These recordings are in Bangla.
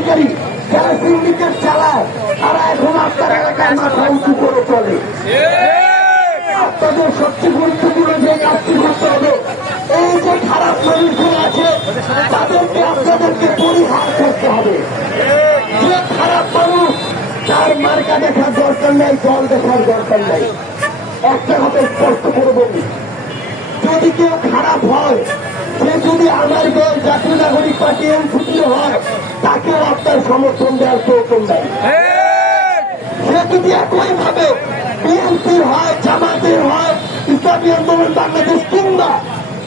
পাচারকারী, যারা সিন্ডিকেট চালায়, তারা এখন আপনার এলাকায় মাথা উঁচু করে চলে। আপনাদের সবচেয়ে গুরুত্বপূর্ণ যে কাজটি করতে হবে, এই যে খারাপ মানুষগুলো আছে তাদেরকে আপনাদেরকে পরিহার করতে হবে। যে খারাপ মানুষ, তার মার্কা দেখার দরকার নাই, দল দেখার দরকার নাই। একটা কথা স্পষ্ট করে বলি, যদি কেউ খারাপ হয়, সে যদি আমার দল জাতীয় নাগরিক পার্টি এনসিপি হয়, তাকেও আপনার সমর্থন দেওয়ার প্রয়োজন নাই। সে যদি একই ভাবে বিএনপির হয়, জামাতের হয়, ইসলামী আন্দোলন বাংলাদেশ কিংবা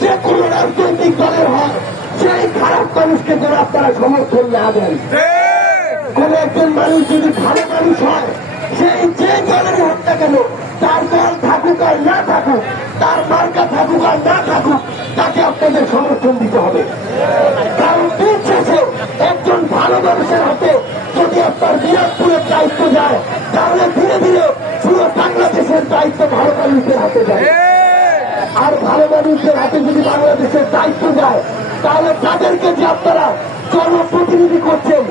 যে কোনো রাজনৈতিক দলের হয়, সেই খারাপ মানুষকে যেন আপনারা সমর্থন না দেন। কোন একজন মানুষ যদি ভালো মানুষ হয়, সেই যে দলের হোক না কেন, তার দল থাকুক আর না থাকুক, তার মার্কা থাকুক আর না থাকুক, তাকে আপনাদের সমর্থন দিতে হবে। কারণ দিন শেষে একজন ভালো মানুষের হাতে যদি আপনার দিনাজপুরের দায়িত্ব যায়, তাহলে ধীরে ধীরে পুরো বাংলাদেশের দায়িত্ব ভালো মানুষের হাতে যায়। আর ভালো মানুষের হাতে যদি বাংলাদেশের দায়িত্ব যায়, তাহলে তাদেরকে যে আপনারা জনপ্রতিনিধি করছেন,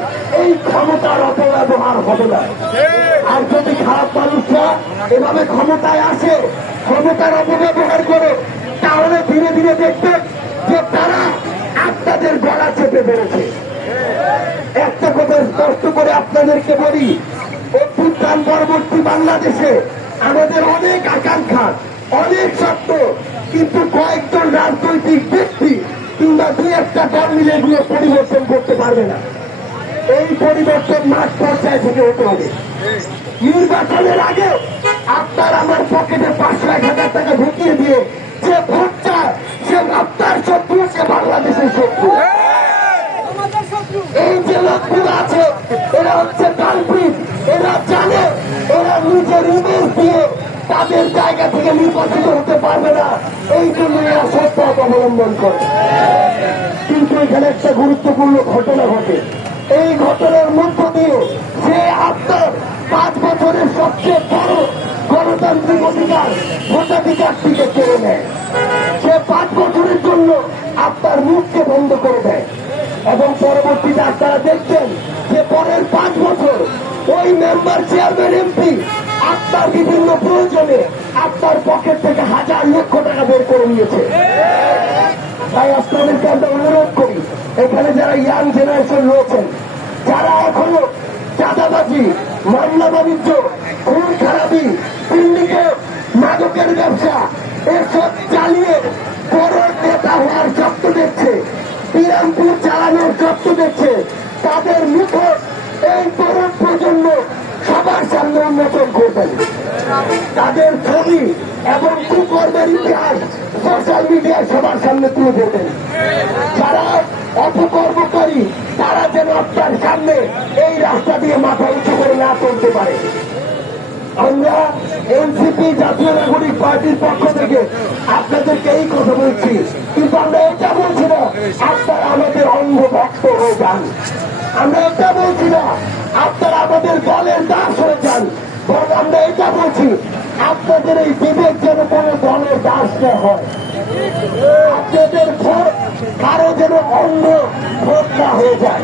এই ক্ষমতার অপব্যবহার হবে না। আর যদি খারাপ মানুষরা এভাবে ক্ষমতায় আসে, ক্ষমতার অপব্যবহার করে, তাহলে ধীরে ধীরে দেখবেন যে তারা আপনাদের গলা চেপে বেড়েছে। একটা কথা স্পষ্ট করে আপনাদেরকে বলি, অভ্যুত্থান পরবর্তী বাংলাদেশে আমাদের অনেক আকাঙ্ক্ষা, অনেক স্বপ্ন, কিন্তু কয়েকজন রাজনৈতিক ব্যক্তি কিংবা দুই একটা দল মিলে এগুলো পরিবর্তন করতে পারবে না। এই পরিবর্তন মাঠ পর্যায়ে থেকে হতে হবে। নির্বাচনের আগে আপনার আমার পকেটে 5,00,000 টাকা ঢুকিয়ে দিয়ে যে ভোট চায়, সে আপনার শত্রু, সে বাংলাদেশের শত্রু। এই যে লোকগুলো আছে, এরা হচ্ছে কালপ্রিট। এরা জানে এরা নিজের ইমেজ দিয়ে তাদের জায়গা থেকে নির্বাচিত হতে পারবে না, এই জন্য এরা সত্য অবলম্বন করে। কিন্তু এখানে একটা গুরুত্বপূর্ণ ঘটনা ঘটে। এই ঘটনার মধ্য দিয়ে সে আপনার 5 বছরের সবচেয়ে বড় গণতান্ত্রিক অধিকার, ভোটাধিকারটিকে কেড়ে নেয়। সে 5 বছরের জন্য আপনার মুখকে বন্ধ করে দেয় এবং পরবর্তীতে আপনারা দেখছেন যে পরের 5 বছর ওই মেম্বার, চেয়ারম্যান, এমপি আপনার বিভিন্ন প্রয়োজনে আপনার পকেট থেকে হাজার লক্ষ টাকা বের করে নিয়েছে। তাই আপনাদেরকে আমরা অনুরোধ করি, এখানে যারা ইয়াং জেনারেশন রয়েছেন, যারা এখনো চাঁদাবাজি, মামলা বাণিজ্য, খুন খারাপি, সিন্ডিকেট, মাদকের ব্যবসা এসব চালিয়ে বড় নেতা হওয়ার স্বপ্ন দেখছে, বিরামপুর চালানোর স্বপ্ন দেখছে, তাদের মুখে এই তরুণ প্রজন্ম সবার সামনে উন্মোচন করবেন। তাদের ছবি এবং কুকর্মের ইতিহাস সোশ্যাল মিডিয়ায় সবার সামনে তুলে ধরবেন। যারা অপকর্মকারী, তারা যেন আপনার সামনে এই রাস্তা দিয়ে মাথা উঁচু করে না চলতে পারে। আমরা এনসিপি, জাতীয় নাগরিক পার্টির পক্ষ থেকে আপনাদেরকে এই কথা বলছি, কিন্তু আমরা এটা বলছি না আপনারা আমাদের অঙ্গ ভক্ত হয়ে যান। আমরা এটা বলছি না আপনারা আমাদের দলের দাস হয়ে যান, বরং আমরা এটা বলছি আপনাদের এই বিবেক যেন কোনো দলের দাস না হয়। আপনাদের ভোট কারো যেন অন্য ভোট না হয়ে যায়।